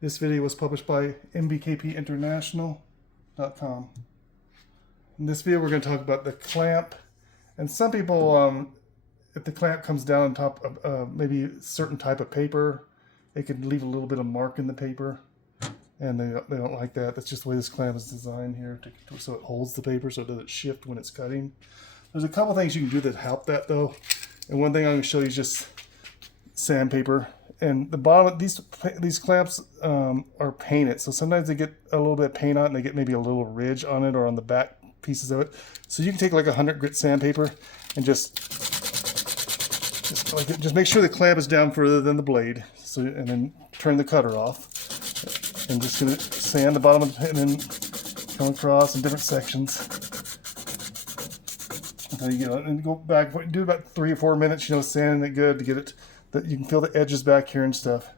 This video was published by mbkpinternational.com. In this video, we're going to talk about the clamp. And some people, if the clamp comes down on top of maybe a certain type of paper, it could leave a little bit of mark in the paper. And they don't like that. That's just the way this clamp is designed here, so it holds the paper so it doesn't shift when it's cutting. There's a couple things you can do that help that though. And one thing I'm going to show you is just sandpaper. And the bottom of these clamps are painted, so sometimes they get a little bit of paint on it and they get maybe a little ridge on it or on the back pieces of it. So you can take like 100 grit sandpaper and just make sure the clamp is down further than the blade. So, and then turn the cutter off. And just gonna sand the bottom of it and then come across in different sections. Until you get it, and go back, do about 3 or 4 minutes, sanding it good to get it that you can feel the edges back here and stuff.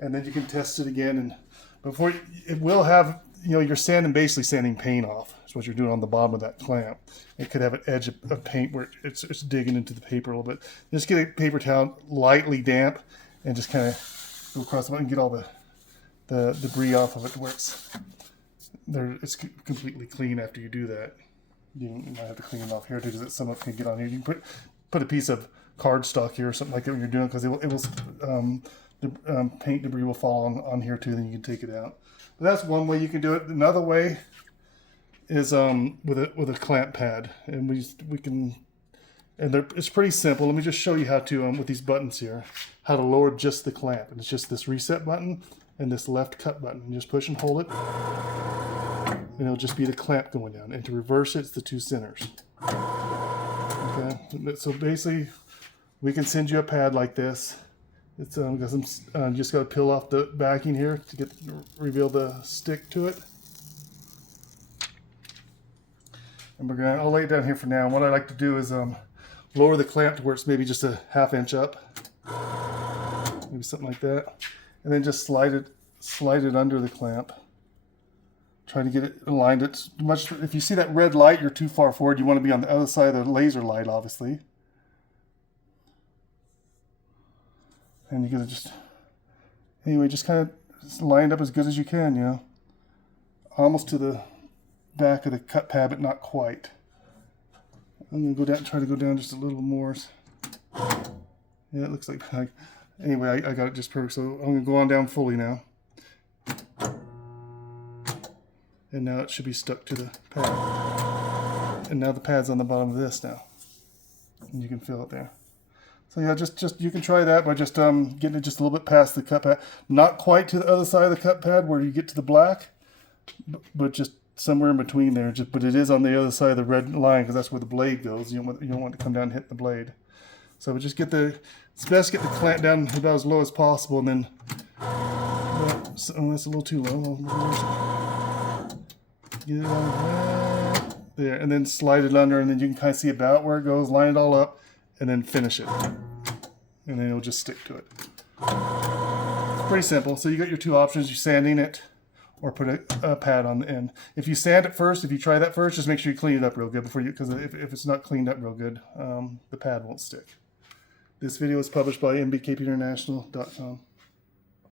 And then you can test it again, and before it will have, you're basically sanding paint off. That's what you're doing on the bottom of that clamp. It could have an edge of paint where it's digging into the paper a little bit. Just get a paper towel lightly damp and just kind of go across it and get all the debris off of it to where it's completely clean after you do that. You might have to clean it off here too, because some of it can get on here. You can put a piece of cardstock here or something like that when you're doing it, because the paint debris will fall on here too. Then you can take it out. But that's one way you can do it. Another way is with a clamp pad, and it's pretty simple. Let me just show you how to with these buttons here, how to lower just the clamp. And it's just this reset button and this left cut button. You just push and hold it, and it'll just be the clamp going down. And to reverse it, it's the 2 centers. Okay, so basically, we can send you a pad like this. It's got some, just got to peel off the backing here to reveal the stick to it. And I'll lay it down here for now. And what I like to do is lower the clamp to where it's maybe just a 1/2 inch up, maybe something like that. And then just slide it under the clamp. Try to get it aligned. If you see that red light, you're too far forward. You want to be on the other side of the laser light, obviously. And you're gonna just kind of line it up as good as you can, almost to the back of the cut pad, but not quite. I'm gonna try to go down just a little more. Yeah, it looks like. Anyway, I got it just perfect, so I'm going to go on down fully now. And now it should be stuck to the pad. And now the pad's on the bottom of this now. And you can feel it there. So yeah, just you can try that by just getting it just a little bit past the cut pad. Not quite to the other side of the cut pad where you get to the black, but just somewhere in between there. But it is on the other side of the red line, because that's where the blade goes. You don't want it to come down and hit the blade. So we just it's best to get the clamp down about as low as possible, and then, that's a little too low. Get it on there, and then slide it under, and then you can kind of see about where it goes, line it all up, and then finish it. And then it'll just stick to it. It's pretty simple. So you got your 2 options. You're sanding it, or put a pad on the end. If you sand it first, if you try that first, just make sure you clean it up real good because if it's not cleaned up real good, the pad won't stick. This video was published by mbkpinternational.com.